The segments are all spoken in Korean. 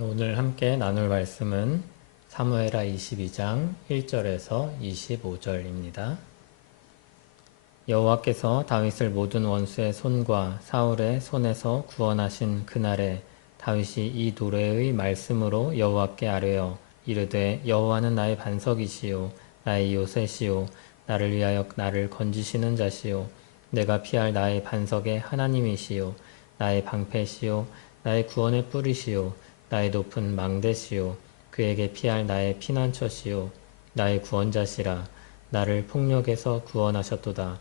오늘 함께 나눌 말씀은 사무엘하 22장 1절에서 25절입니다. 여호와께서 다윗을 모든 원수의 손과 사울의 손에서 구원하신 그날에 다윗이 이 노래의 말씀으로 여호와께 아뢰어 이르되 여호와는 나의 반석이시요 나의 요새시요 나를 위하여 나를 건지시는 자시요 내가 피할 나의 반석의 하나님이시요 나의 방패시요 나의 구원의 뿌리시요 나의 높은 망대시요 그에게 피할 나의 피난처시요 나의 구원자시라 나를 폭력에서 구원하셨도다.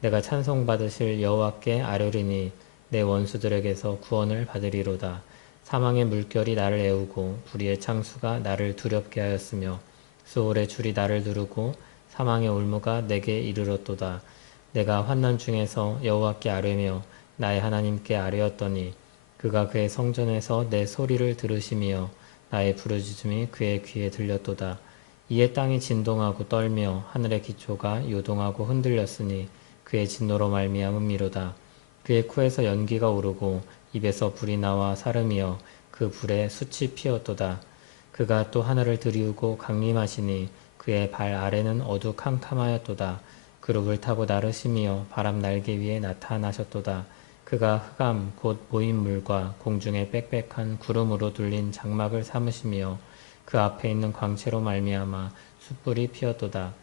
내가 찬송받으실 여호와께 아뢰리니 내 원수들에게서 구원을 받으리로다. 사망의 물결이 나를 애우고 불의의 창수가 나를 두렵게 하였으며 수월의 줄이 나를 누르고 사망의 올무가 내게 이르렀도다. 내가 환난 중에서 여호와께 아뢰며 나의 하나님께 아뢰었더니 그가 그의 성전에서 내 소리를 들으시며 나의 부르짖음이 그의 귀에 들렸도다. 이에 땅이 진동하고 떨며 하늘의 기초가 요동하고 흔들렸으니 그의 진노로 말미암음이로다. 그의 코에서 연기가 오르고 입에서 불이 나와 사름이여 그 불에 숯이 피었도다. 그가 또 하늘을 들이우고 강림하시니 그의 발 아래는 어두캄캄하였도다. 그룹을 타고 나르시며 바람 날개 위에 나타나셨도다. 그가 흑암 곧 모인 물과 공중에 빽빽한 구름으로 둘린 장막을 삼으시며 그 앞에 있는 광채로 말미암아 숯불이 피었도다.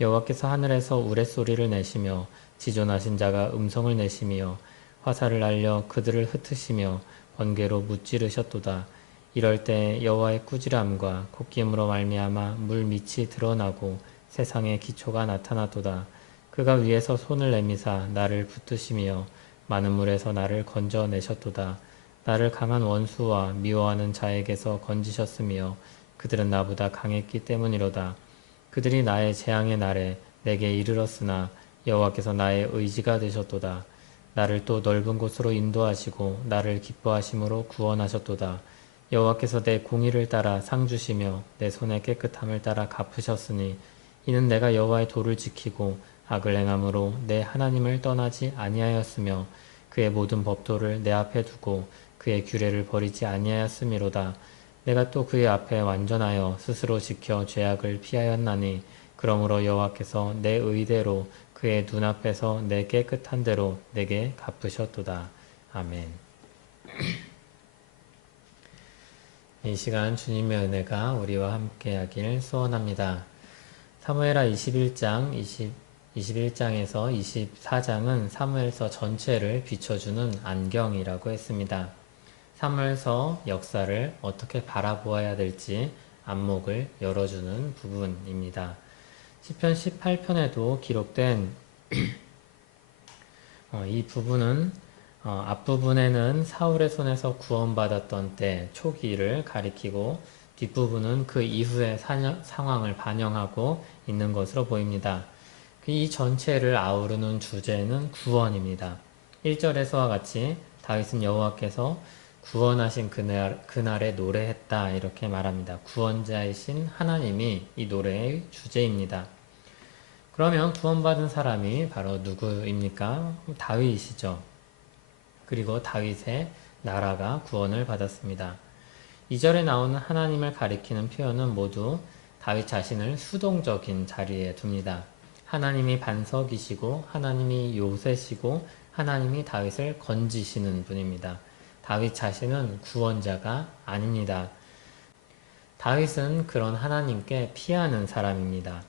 여호와께서 하늘에서 우레소리를 내시며 지존하신 자가 음성을 내시며 화살을 날려 그들을 흩으시며 번개로 무찌르셨도다. 이럴 때 여호와의 꾸지람과 콧김으로 말미암아 물 밑이 드러나고 세상의 기초가 나타났도다. 그가 위에서 손을 내미사 나를 붙드시며 많은 물에서 나를 건져내셨도다. 나를 강한 원수와 미워하는 자에게서 건지셨으며 그들은 나보다 강했기 때문이로다. 그들이 나의 재앙의 날에 내게 이르렀으나 여호와께서 나의 의지가 되셨도다. 나를 또 넓은 곳으로 인도하시고 나를 기뻐하심으로 구원하셨도다. 여호와께서 내 공의를 따라 상 주시며 내 손의 깨끗함을 따라 갚으셨으니 이는 내가 여호와의 도를 지키고 악을 행함으로 내 하나님을 떠나지 아니하였으며 그의 모든 법도를 내 앞에 두고 그의 규례를 버리지 아니하였음이로다. 내가 또 그의 앞에 완전하여 스스로 지켜 죄악을 피하였나니 그러므로 여호와께서 내 의대로 그의 눈앞에서 내 깨끗한 대로 내게 갚으셨도다. 아멘. 이 시간 주님의 은혜가 우리와 함께하길 소원합니다. 사무엘하 21장에서 24장은 사무엘서 전체를 비춰주는 안경이라고 했습니다. 사무엘서 역사를 어떻게 바라보아야 될지 안목을 열어주는 부분입니다. 시편 18편에도 기록된 이 부분은 앞부분에는 사울의 손에서 구원받았던 때 초기를 가리키고 뒷부분은 그 이후의 상황을 반영하고 있는 것으로 보입니다. 이 전체를 아우르는 주제는 구원입니다. 1절에서와 같이 다윗은 여호와께서 구원하신 그날에 노래했다 이렇게 말합니다. 구원자이신 하나님이 이 노래의 주제입니다. 그러면 구원받은 사람이 바로 누구입니까? 다윗이죠. 그리고 다윗의 나라가 구원을 받았습니다. 2절에 나오는 하나님을 가리키는 표현은 모두 다윗 자신을 수동적인 자리에 둡니다. 하나님이 반석이시고 하나님이 요새시고 하나님이 다윗을 건지시는 분입니다. 다윗 자신은 구원자가 아닙니다. 다윗은 그런 하나님께 피하는 사람입니다.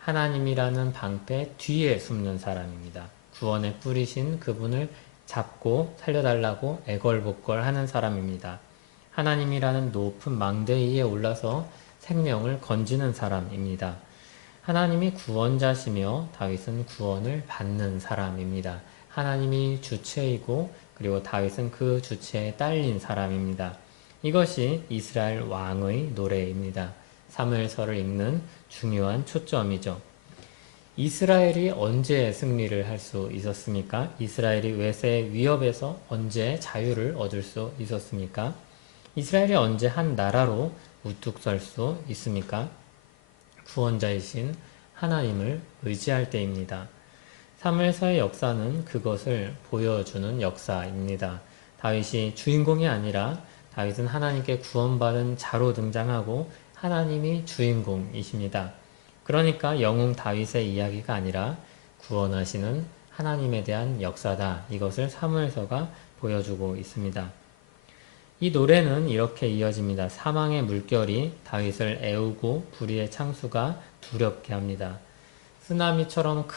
하나님이라는 방패 뒤에 숨는 사람입니다. 구원의 뿌리신 그분을 잡고 살려달라고 애걸복걸하는 사람입니다. 하나님이라는 높은 망대 위에 올라서 생명을 건지는 사람입니다. 하나님이 구원자시며 다윗은 구원을 받는 사람입니다. 하나님이 주체이고 그리고 다윗은 그 주체에 딸린 사람입니다. 이것이 이스라엘 왕의 노래입니다. 사무엘서를 읽는 중요한 초점이죠. 이스라엘이 언제 승리를 할 수 있었습니까? 이스라엘이 외세의 위협에서 언제 자유를 얻을 수 있었습니까? 이스라엘이 언제 한 나라로 우뚝 설 수 있습니까? 구원자이신 하나님을 의지할 때입니다. 사무엘서의 역사는 그것을 보여주는 역사입니다. 다윗이 주인공이 아니라 다윗은 하나님께 구원받은 자로 등장하고 하나님이 주인공이십니다. 그러니까 영웅 다윗의 이야기가 아니라 구원하시는 하나님에 대한 역사다. 이것을 사무엘서가 보여주고 있습니다. 이 노래는 이렇게 이어집니다. 사망의 물결이 다윗을 애우고 불의의 창수가 두렵게 합니다. 쓰나미처럼 큰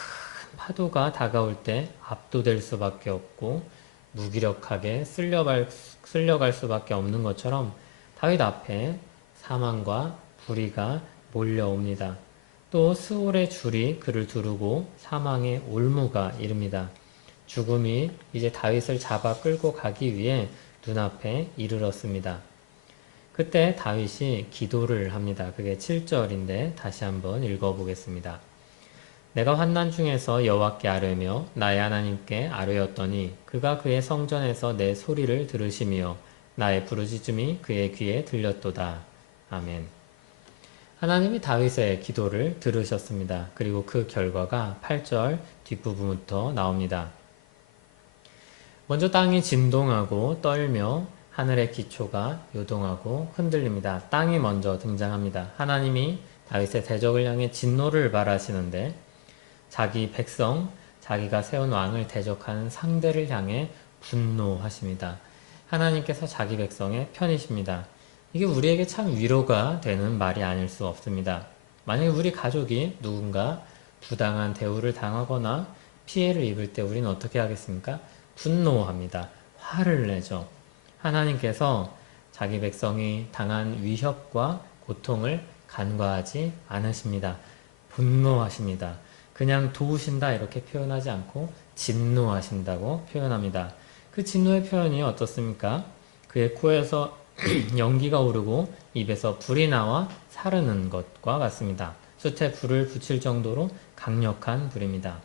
파도가 다가올 때 압도될 수밖에 없고 무기력하게 쓸려갈 수밖에 없는 것처럼 다윗 앞에 사망과 불의가 몰려옵니다. 또 스올의 줄이 그를 두르고 사망의 올무가 이릅니다. 죽음이 이제 다윗을 잡아 끌고 가기 위해 눈앞에 이르렀습니다. 그때 다윗이 기도를 합니다. 그게 7절인데 다시 한번 읽어보겠습니다. 내가 환난 중에서 여호와께 아뢰며 나의 하나님께 아뢰었더니 그가 그의 성전에서 내 소리를 들으시며 나의 부르짖음이 그의 귀에 들렸도다. 아멘. 하나님이 다윗의 기도를 들으셨습니다. 그리고 그 결과가 8절 뒷부분부터 나옵니다. 먼저 땅이 진동하고 떨며 하늘의 기초가 요동하고 흔들립니다. 땅이 먼저 등장합니다. 하나님이 다윗의 대적을 향해 진노를 발하시는데 자기 백성, 자기가 세운 왕을 대적하는 상대를 향해 분노하십니다. 하나님께서 자기 백성의 편이십니다. 이게 우리에게 참 위로가 되는 말이 아닐 수 없습니다. 만약에 우리 가족이 누군가 부당한 대우를 당하거나 피해를 입을 때 우리는 어떻게 하겠습니까? 분노합니다. 화를 내죠. 하나님께서 자기 백성이 당한 위협과 고통을 간과하지 않으십니다. 분노하십니다. 그냥 도우신다 이렇게 표현하지 않고 진노하신다고 표현합니다. 그 진노의 표현이 어떻습니까? 그의 코에서 연기가 오르고 입에서 불이 나와 사르는 것과 같습니다. 숯에 불을 붙일 정도로 강력한 불입니다.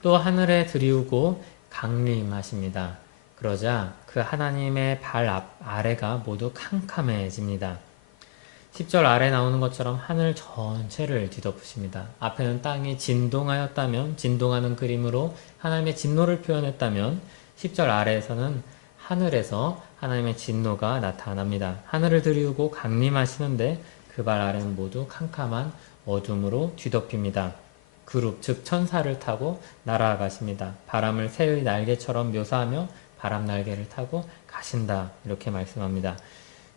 또 하늘에 들이우고 강림하십니다. 그러자 그 하나님의 발 아래가 모두 캄캄해집니다. 10절 아래 나오는 것처럼 하늘 전체를 뒤덮으십니다. 앞에는 땅이 진동하였다면, 진동하는 그림으로 하나님의 진노를 표현했다면 10절 아래에서는 하늘에서 하나님의 진노가 나타납니다. 하늘을 들이우고 강림하시는데 그 발 아래는 모두 캄캄한 어둠으로 뒤덮입니다. 그룹, 즉 천사를 타고 날아가십니다. 바람을 새의 날개처럼 묘사하며 바람 날개를 타고 가신다 이렇게 말씀합니다.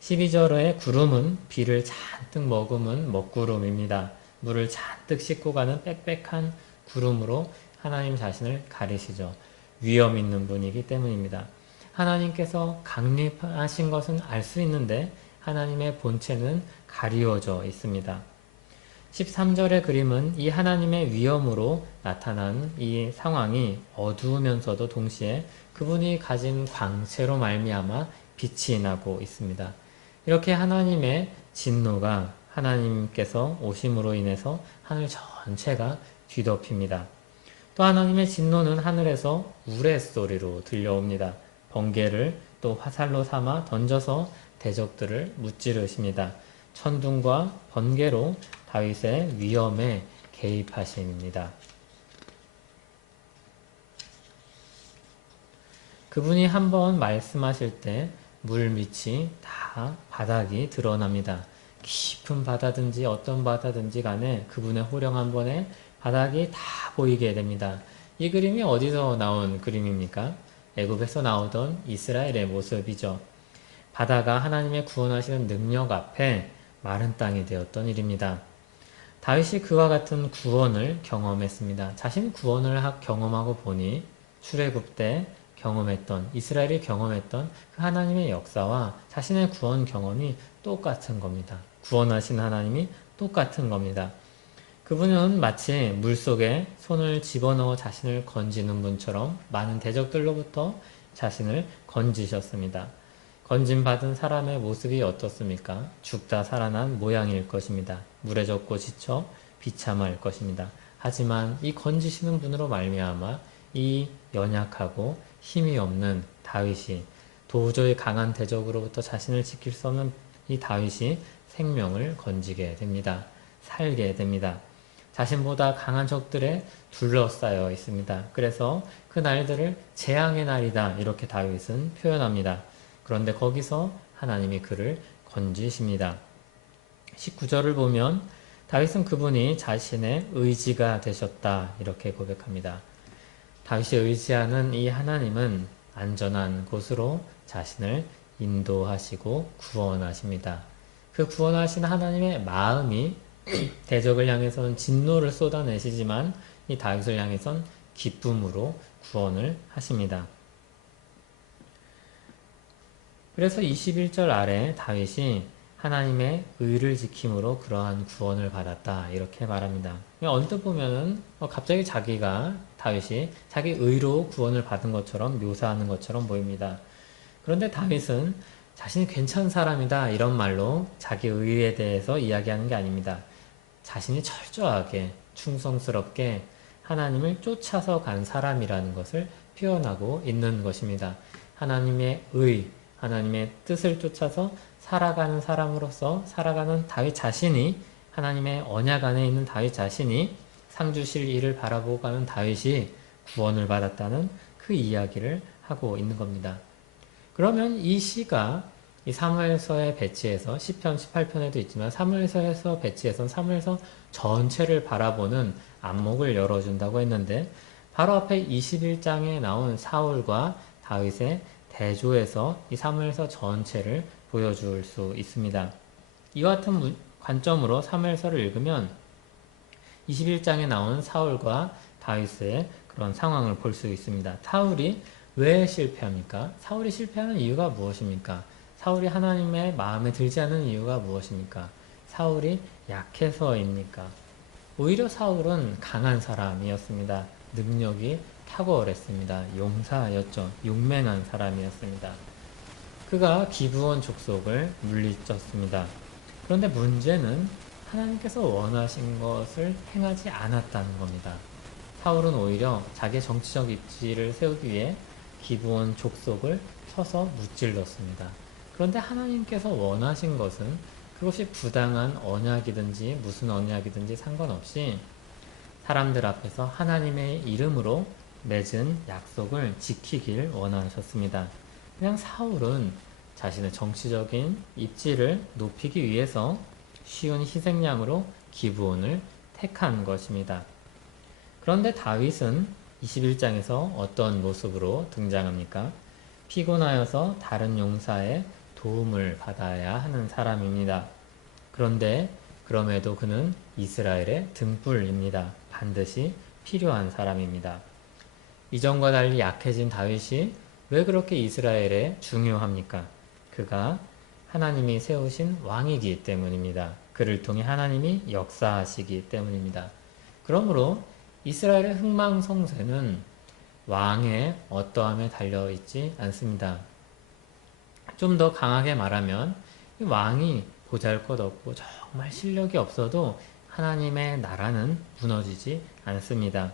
12절의 구름은 비를 잔뜩 머금은 먹구름입니다. 물을 잔뜩 싣고 가는 빽빽한 구름으로 하나님 자신을 가리시죠. 위험 있는 분이기 때문입니다. 하나님께서 강림하신 것은 알 수 있는데 하나님의 본체는 가리워져 있습니다. 13절의 그림은 이 하나님의 위엄으로 나타난 이 상황이 어두우면서도 동시에 그분이 가진 광채로 말미암아 빛이 나고 있습니다. 이렇게 하나님의 진노가 하나님께서 오심으로 인해서 하늘 전체가 뒤덮입니다. 또 하나님의 진노는 하늘에서 우레소리로 들려옵니다. 번개를 또 화살로 삼아 던져서 대적들을 무찌르십니다. 천둥과 번개로 다윗의 위엄에 개입하십니다. 그분이 한번 말씀하실 때 물밑이 다 바닥이 드러납니다. 깊은 바다든지 어떤 바다든지 간에 그분의 호령 한 번에 바닥이 다 보이게 됩니다. 이 그림이 어디서 나온 그림입니까? 애굽에서 나오던 이스라엘의 모습이죠. 바다가 하나님의 구원하시는 능력 앞에 마른 땅이 되었던 일입니다. 다윗이 그와 같은 구원을 경험했습니다. 자신이 구원을 경험하고 보니 출애굽 때 경험했던, 이스라엘이 경험했던 그 하나님의 역사와 자신의 구원 경험이 똑같은 겁니다. 구원하신 하나님이 똑같은 겁니다. 그분은 마치 물속에 손을 집어넣어 자신을 건지는 분처럼 많은 대적들로부터 자신을 건지셨습니다. 건짐받은 사람의 모습이 어떻습니까? 죽다 살아난 모양일 것입니다. 물에 젖고 지쳐 비참할 것입니다. 하지만 이 건지시는 분으로 말미암아 이 연약하고 힘이 없는 다윗이 도저히 강한 대적으로부터 자신을 지킬 수 없는 이 다윗이 생명을 건지게 됩니다. 살게 됩니다. 자신보다 강한 적들에 둘러싸여 있습니다. 그래서 그 날들을 재앙의 날이다 이렇게 다윗은 표현합니다. 그런데 거기서 하나님이 그를 건지십니다. 19절을 보면 다윗은 그분이 자신의 의지가 되셨다 이렇게 고백합니다. 다윗이 의지하는 이 하나님은 안전한 곳으로 자신을 인도하시고 구원하십니다. 그 구원하신 하나님의 마음이 대적을 향해서는 진노를 쏟아내시지만 이 다윗을 향해선 기쁨으로 구원을 하십니다. 그래서 21절 아래 다윗이 하나님의 의를 지킴으로 그러한 구원을 받았다 이렇게 말합니다. 언뜻 보면은 갑자기 다윗이 자기 의로 구원을 받은 것처럼 묘사하는 것처럼 보입니다. 그런데 다윗은 자신이 괜찮은 사람이다 이런 말로 자기 의에 대해서 이야기하는 게 아닙니다. 자신이 철저하게 충성스럽게 하나님을 쫓아서 간 사람이라는 것을 표현하고 있는 것입니다. 하나님의 의, 하나님의 뜻을 쫓아서 살아가는 사람으로서 살아가는 다윗 자신이, 하나님의 언약 안에 있는 다윗 자신이 상 주실 일을 바라보고 가는 다윗이 구원을 받았다는 그 이야기를 하고 있는 겁니다. 그러면 이 시가 이 사무엘서의 배치에서 시편 18편에도 있지만 사무엘서에서 배치에선 사무엘서 전체를 바라보는 안목을 열어준다고 했는데 바로 앞에 21장에 나온 사울과 다윗의 대조에서 이 사무엘서 전체를 보여줄 수 있습니다. 이와 같은 관점으로 사무엘서를 읽으면 21장에 나온 사울과 다윗의 그런 상황을 볼 수 있습니다. 사울이 왜 실패합니까? 사울이 실패하는 이유가 무엇입니까? 사울이 하나님의 마음에 들지 않는 이유가 무엇입니까? 사울이 약해서입니까? 오히려 사울은 강한 사람이었습니다. 능력이 탁월했습니다. 용사였죠. 용맹한 사람이었습니다. 그가 기브온 족속을 물리쳤습니다. 그런데 문제는 하나님께서 원하신 것을 행하지 않았다는 겁니다. 사울은 오히려 자기의 정치적 입지를 세우기 위해 기브온 족속을 쳐서 무찔렀습니다. 그런데 하나님께서 원하신 것은 그것이 부당한 언약이든지 무슨 언약이든지 상관없이 사람들 앞에서 하나님의 이름으로 맺은 약속을 지키길 원하셨습니다. 그냥 사울은 자신의 정치적인 입지를 높이기 위해서 쉬운 희생양으로 기브온을 택한 것입니다. 그런데 다윗은 21장에서 어떤 모습으로 등장합니까? 피곤하여서 다른 용사의 도움을 받아야 하는 사람입니다. 그런데 그럼에도 그는 이스라엘의 등불입니다. 반드시 필요한 사람입니다. 이전과 달리 약해진 다윗이 왜 그렇게 이스라엘에 중요합니까? 그가 하나님이 세우신 왕이기 때문입니다. 그를 통해 하나님이 역사하시기 때문입니다. 그러므로 이스라엘의 흥망성쇠는 왕의 어떠함에 달려있지 않습니다. 좀 더 강하게 말하면 왕이 보잘것없고 정말 실력이 없어도 하나님의 나라는 무너지지 않습니다.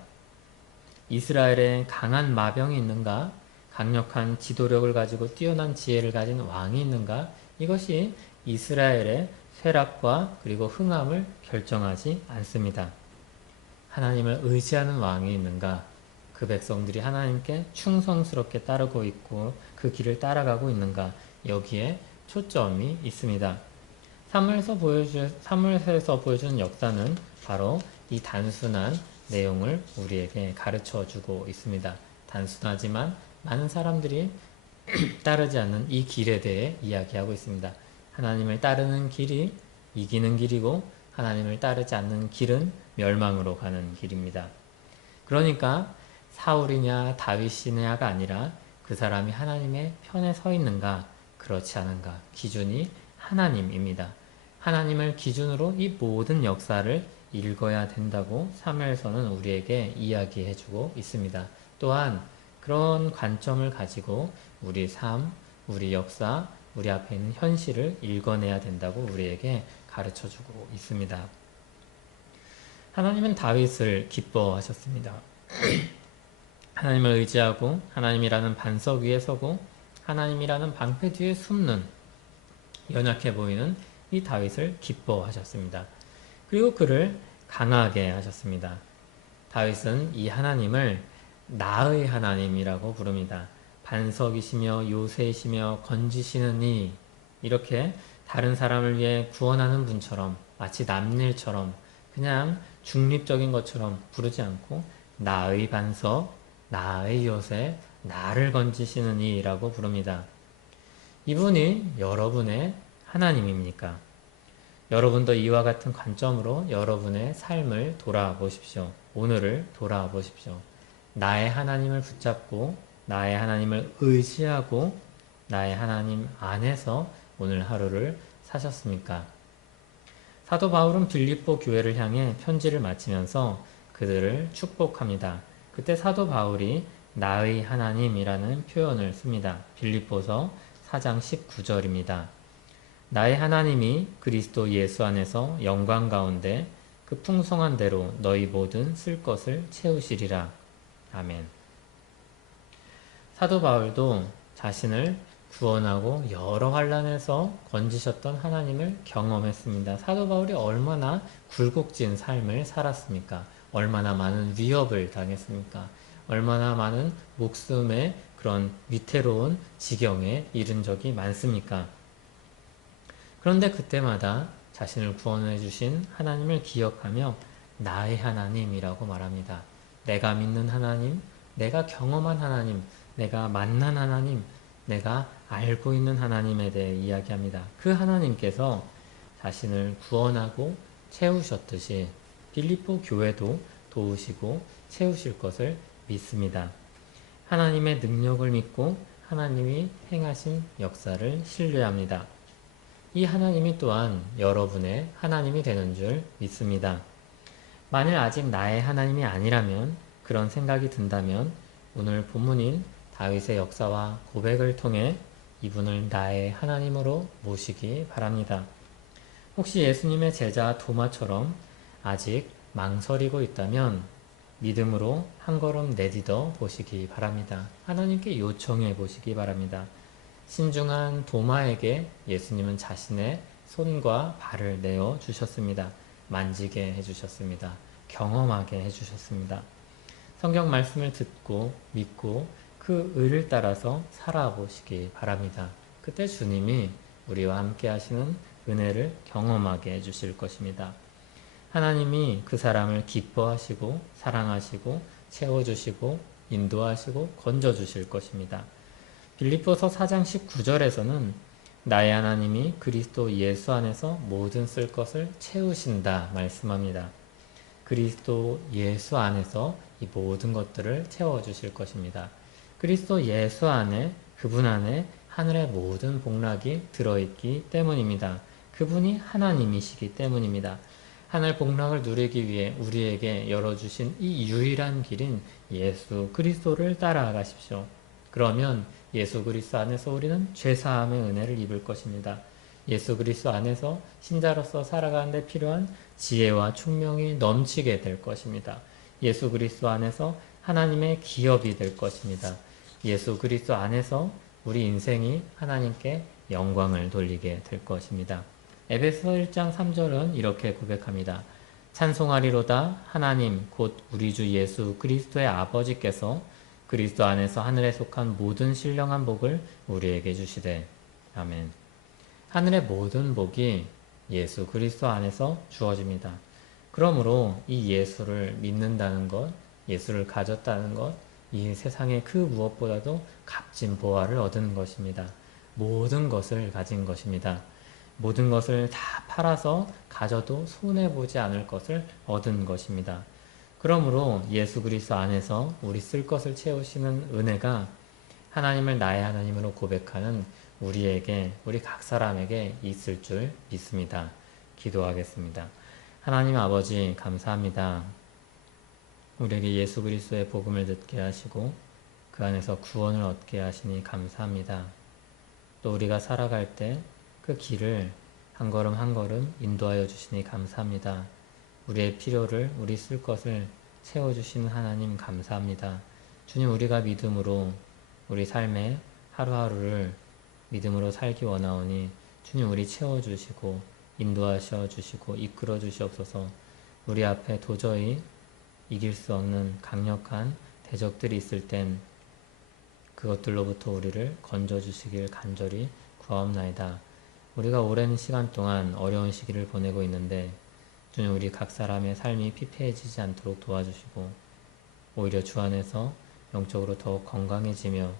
이스라엘에 강한 마병이 있는가? 강력한 지도력을 가지고 뛰어난 지혜를 가진 왕이 있는가? 이것이 이스라엘의 쇠락과 그리고 흥함을 결정하지 않습니다. 하나님을 의지하는 왕이 있는가? 그 백성들이 하나님께 충성스럽게 따르고 있고 그 길을 따라가고 있는가? 여기에 초점이 있습니다. 사무엘서에서 보여주는 역사는 바로 이 단순한 내용을 우리에게 가르쳐주고 있습니다. 단순하지만 많은 사람들이 따르지 않는 이 길에 대해 이야기하고 있습니다. 하나님을 따르는 길이 이기는 길이고 하나님을 따르지 않는 길은 멸망으로 가는 길입니다. 그러니까 사울이냐 다윗이냐가 아니라 그 사람이 하나님의 편에 서 있는가 그렇지 않은가 기준이 하나님입니다. 하나님을 기준으로 이 모든 역사를 읽어야 된다고 사무엘서는 우리에게 이야기해주고 있습니다. 또한 그런 관점을 가지고 우리 삶, 우리 역사, 우리 앞에 있는 현실을 읽어내야 된다고 우리에게 가르쳐주고 있습니다. 하나님은 다윗을 기뻐하셨습니다. 하나님을 의지하고 하나님이라는 반석 위에 서고 하나님이라는 방패 뒤에 숨는 연약해 보이는 이 다윗을 기뻐하셨습니다. 그리고 그를 강하게 하셨습니다. 다윗은 이 하나님을 나의 하나님이라고 부릅니다. 반석이시며 요새이시며 건지시느니 이렇게 다른 사람을 위해 구원하는 분처럼 마치 남일처럼 그냥 중립적인 것처럼 부르지 않고 나의 반석, 나의 요새, 나를 건지시는 이라고 부릅니다. 이분이 여러분의 하나님입니까? 여러분도 이와 같은 관점으로 여러분의 삶을 돌아보십시오. 오늘을 돌아보십시오. 나의 하나님을 붙잡고 나의 하나님을 의지하고 나의 하나님 안에서 오늘 하루를 사셨습니까? 사도 바울은 빌립보 교회를 향해 편지를 마치면서 그들을 축복합니다. 그때 사도 바울이 나의 하나님이라는 표현을 씁니다. 빌립보서 4장 19절입니다. 나의 하나님이 그리스도 예수 안에서 영광 가운데 그 풍성한 대로 너희 모든 쓸 것을 채우시리라. 아멘. 사도 바울도 자신을 구원하고 여러 환난에서 건지셨던 하나님을 경험했습니다. 사도 바울이 얼마나 굴곡진 삶을 살았습니까? 얼마나 많은 위협을 당했습니까? 얼마나 많은 목숨의 그런 위태로운 지경에 이른 적이 많습니까? 그런데 그때마다 자신을 구원해 주신 하나님을 기억하며 나의 하나님이라고 말합니다. 내가 믿는 하나님, 내가 경험한 하나님, 내가 만난 하나님, 내가 알고 있는 하나님에 대해 이야기합니다. 그 하나님께서 자신을 구원하고 채우셨듯이 빌립보 교회도 도우시고 채우실 것을 믿습니다. 하나님의 능력을 믿고 하나님이 행하신 역사를 신뢰합니다. 이 하나님이 또한 여러분의 하나님이 되는 줄 믿습니다. 만일 아직 나의 하나님이 아니라면 그런 생각이 든다면 오늘 본문인 다윗의 역사와 고백을 통해 이분을 나의 하나님으로 모시기 바랍니다. 혹시 예수님의 제자 도마처럼 아직 망설이고 있다면 믿음으로 한 걸음 내딛어 보시기 바랍니다. 하나님께 요청해 보시기 바랍니다. 신중한 도마에게 예수님은 자신의 손과 발을 내어 주셨습니다. 만지게 해주셨습니다. 경험하게 해주셨습니다. 성경 말씀을 듣고 믿고 그 의를 따라서 살아보시기 바랍니다. 그때 주님이 우리와 함께 하시는 은혜를 경험하게 해주실 것입니다. 하나님이 그 사람을 기뻐하시고 사랑하시고 채워주시고 인도하시고 건져주실 것입니다. 빌립보서 4장 19절에서는 나의 하나님이 그리스도 예수 안에서 모든 쓸 것을 채우신다 말씀합니다. 그리스도 예수 안에서 이 모든 것들을 채워주실 것입니다. 그리스도 예수 안에 그분 안에 하늘의 모든 복락이 들어있기 때문입니다. 그분이 하나님이시기 때문입니다. 하늘 복락을 누리기 위해 우리에게 열어주신 이 유일한 길인 예수 그리스도를 따라가십시오. 그러면 예수 그리스도 안에서 우리는 죄사함의 은혜를 입을 것입니다. 예수 그리스도 안에서 신자로서 살아가는 데 필요한 지혜와 총명이 넘치게 될 것입니다. 예수 그리스도 안에서 하나님의 기업이 될 것입니다. 예수 그리스도 안에서 우리 인생이 하나님께 영광을 돌리게 될 것입니다. 에베소 1장 3절은 이렇게 고백합니다. 찬송하리로다 하나님 곧 우리 주 예수 그리스도의 아버지께서 그리스도 안에서 하늘에 속한 모든 신령한 복을 우리에게 주시되. 아멘. 하늘의 모든 복이 예수 그리스도 안에서 주어집니다. 그러므로 이 예수를 믿는다는 것, 예수를 가졌다는 것, 이 세상의 그 무엇보다도 값진 보화를 얻은 것입니다. 모든 것을 가진 것입니다. 모든 것을 다 팔아서 가져도 손해보지 않을 것을 얻은 것입니다. 그러므로 예수 그리스도 안에서 우리 쓸 것을 채우시는 은혜가 하나님을 나의 하나님으로 고백하는 우리에게, 우리 각 사람에게 있을 줄 믿습니다. 기도하겠습니다. 하나님 아버지 감사합니다. 우리에게 예수 그리스도의 복음을 듣게 하시고 그 안에서 구원을 얻게 하시니 감사합니다. 또 우리가 살아갈 때 그 길을 한 걸음 한 걸음 인도하여 주시니 감사합니다. 우리의 필요를, 우리 쓸 것을 채워주시는 하나님 감사합니다. 주님, 우리가 믿음으로 우리 삶의 하루하루를 믿음으로 살기 원하오니 주님 우리 채워주시고 인도하셔 주시고 이끌어 주시옵소서. 우리 앞에 도저히 이길 수 없는 강력한 대적들이 있을 땐 그것들로부터 우리를 건져주시길 간절히 구하옵나이다. 우리가 오랜 시간 동안 어려운 시기를 보내고 있는데 주님 우리 각 사람의 삶이 피폐해지지 않도록 도와주시고 오히려 주 안에서 영적으로 더욱 건강해지며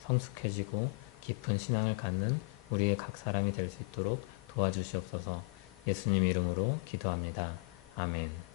성숙해지고 깊은 신앙을 갖는 우리의 각 사람이 될 수 있도록 도와주시옵소서. 예수님 이름으로 기도합니다. 아멘.